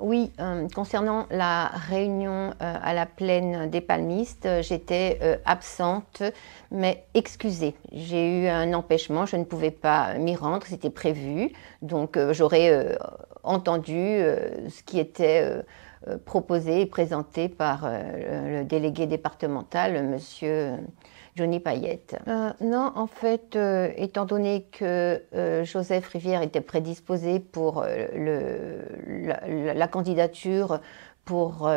Oui, concernant la réunion à la plaine des Palmistes, j'étais absente, mais excusée. J'ai eu un empêchement, je ne pouvais pas m'y rendre, c'était prévu, donc j'aurais entendu ce qui était proposé et présenté par le délégué départemental, monsieur Johnny Payette. Non, en fait, étant donné que Joseph Rivière était prédisposé pour la candidature pour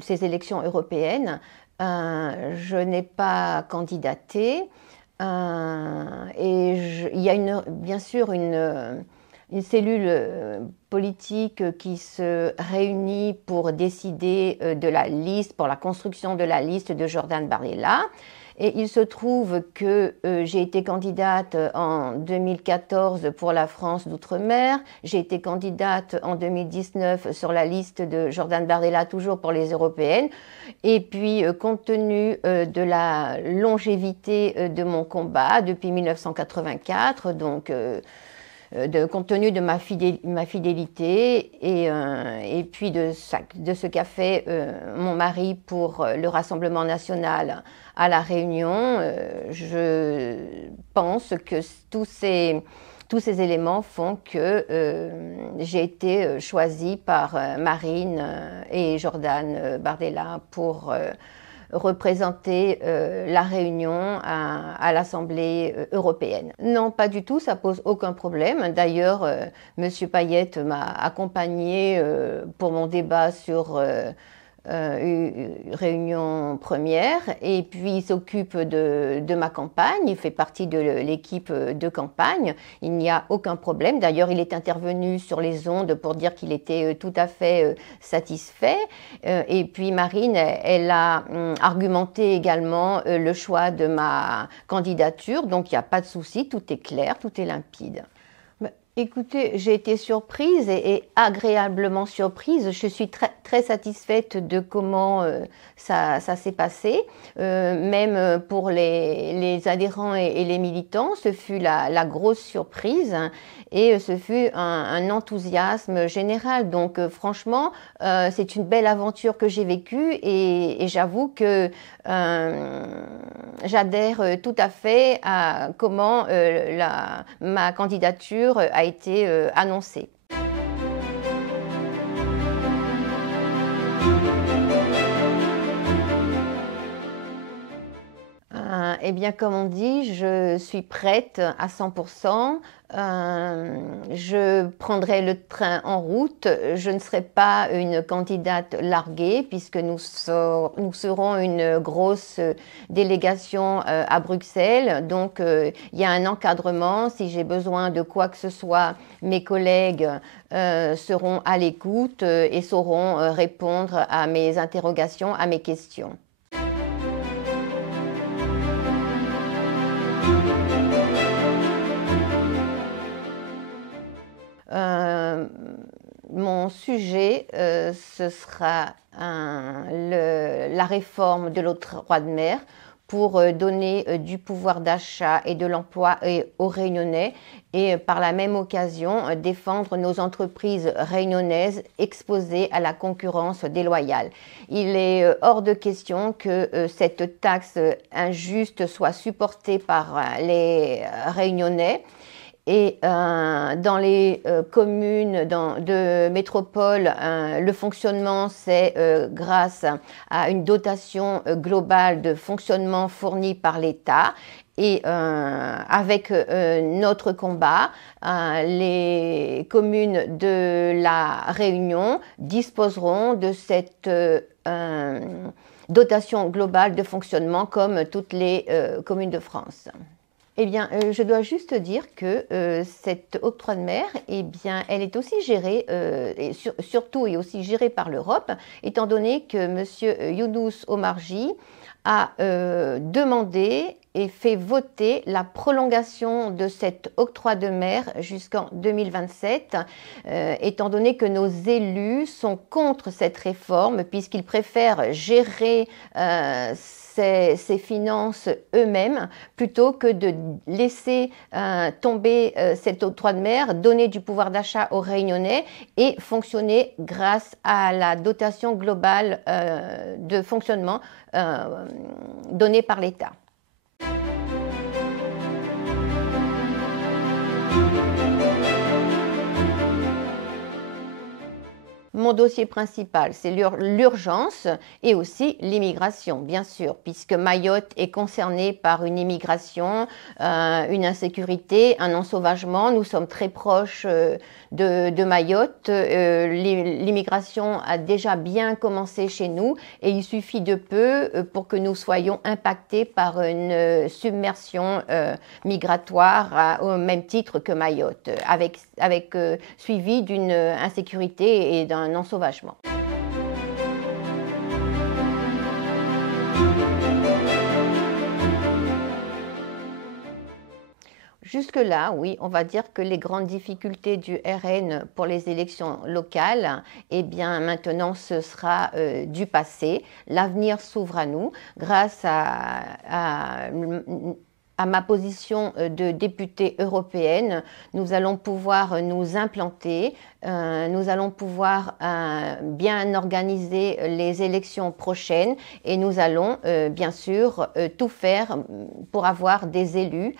ces élections européennes, je n'ai pas candidaté. Il y a bien sûr une cellule politique qui se réunit pour décider de la liste, pour la construction de la liste de Jordan Bardella. Et il se trouve que j'ai été candidate en 2014 pour la France d'outre-mer, j'ai été candidate en 2019 sur la liste de Jordan Bardella, toujours pour les européennes. Et puis, compte tenu de la longévité de mon combat depuis 1984, donc compte tenu de ma fidélité et puis de ce qu'a fait mon mari pour le Rassemblement national à La Réunion, je pense que tous ces éléments font que j'ai été choisie par Marine et Jordan Bardella pour représenter la Réunion à l'Assemblée européenne. Non, pas du tout, ça pose aucun problème. D'ailleurs, Monsieur Payette m'a accompagnée pour mon débat sur réunion première, et puis il s'occupe de ma campagne, il fait partie de l'équipe de campagne, il n'y a aucun problème. D'ailleurs, il est intervenu sur les ondes pour dire qu'il était tout à fait satisfait. Et puis Marine, elle a argumenté également le choix de ma candidature, donc il n'y a pas de souci, tout est clair, tout est limpide. Écoutez, j'ai été surprise et agréablement surprise. Je suis très satisfaite de comment ça s'est passé. Même pour les adhérents et les militants, ce fut la grosse surprise, hein, et ce fut un enthousiasme général. Donc franchement, c'est une belle aventure que j'ai vécue et j'avoue que j'adhère tout à fait à comment ma candidature a été annoncée. Eh bien, comme on dit, je suis prête à 100%. Je prendrai le train en route. Je ne serai pas une candidate larguée puisque nous serons une grosse délégation à Bruxelles. Donc, il y a un encadrement. Si j'ai besoin de quoi que ce soit, mes collègues seront à l'écoute et sauront répondre à mes interrogations, à mes questions. Mon sujet, ce sera la réforme de l'octroi de mer pour donner du pouvoir d'achat et de l'emploi aux Réunionnais et par la même occasion défendre nos entreprises réunionnaises exposées à la concurrence déloyale. Il est hors de question que cette taxe injuste soit supportée par les Réunionnais. Et dans les communes de métropole, le fonctionnement, c'est grâce à une dotation globale de fonctionnement fournie par l'État. Et avec notre combat, les communes de la Réunion disposeront de cette dotation globale de fonctionnement comme toutes les communes de France. Eh bien, je dois juste dire que cet octroi de mer, eh bien, elle est aussi gérée, et surtout et aussi gérée par l'Europe, étant donné que M. Younous Omarjee a demandé et fait voter la prolongation de cet octroi de mer jusqu'en 2027, étant donné que nos élus sont contre cette réforme puisqu'ils préfèrent gérer ses finances eux-mêmes plutôt que de laisser tomber cet octroi de mer, donner du pouvoir d'achat aux Réunionnais et fonctionner grâce à la dotation globale de fonctionnement donnée par l'État. Mon dossier principal, c'est l'urgence et aussi l'immigration, bien sûr, puisque Mayotte est concernée par une immigration, une insécurité, un ensauvagement. Nous sommes très proches de Mayotte. L'immigration a déjà bien commencé chez nous et il suffit de peu pour que nous soyons impactés par une submersion migratoire au même titre que Mayotte, avec suivi d'une insécurité et d'un ensauvagement. Jusque-là, oui, on va dire que les grandes difficultés du RN pour les élections locales, eh bien maintenant ce sera du passé. L'avenir s'ouvre à nous grâce à ma position de députée européenne. Nous allons pouvoir nous implanter, nous allons pouvoir bien organiser les élections prochaines et nous allons bien sûr tout faire pour avoir des élus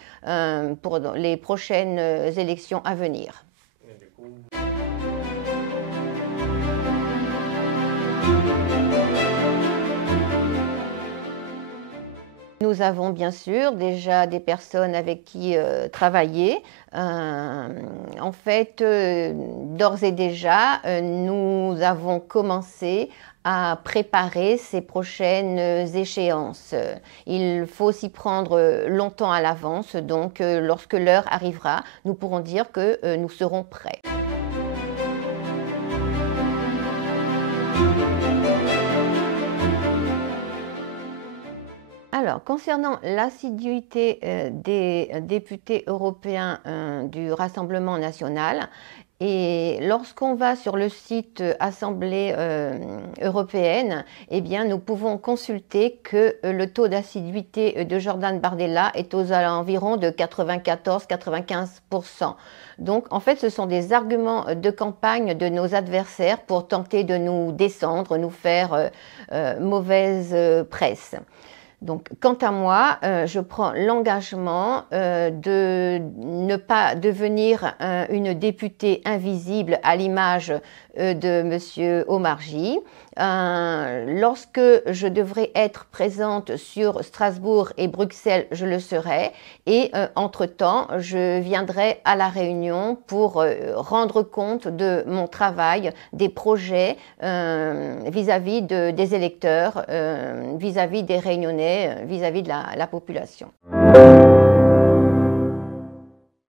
pour les prochaines élections à venir. Nous avons bien sûr déjà des personnes avec qui travailler. En fait, d'ores et déjà, nous avons commencé à préparer ces prochaines échéances. Il faut s'y prendre longtemps à l'avance, donc lorsque l'heure arrivera, nous pourrons dire que nous serons prêts. Alors, concernant l'assiduité des députés européens du Rassemblement national, et lorsqu'on va sur le site Assemblée européenne, eh bien, nous pouvons consulter que le taux d'assiduité de Jordan Bardella est aux environs de 94-95%. Donc, en fait, ce sont des arguments de campagne de nos adversaires pour tenter de nous descendre, nous faire mauvaise presse. Donc, quant à moi, je prends l'engagement de ne pas devenir une députée invisible à l'image de M. Omarjee. Lorsque je devrais être présente sur Strasbourg et Bruxelles, je le serai. Et entre-temps, je viendrai à La Réunion pour rendre compte de mon travail, des projets vis-à-vis des électeurs, vis-à-vis des Réunionnais, vis-à-vis de la population.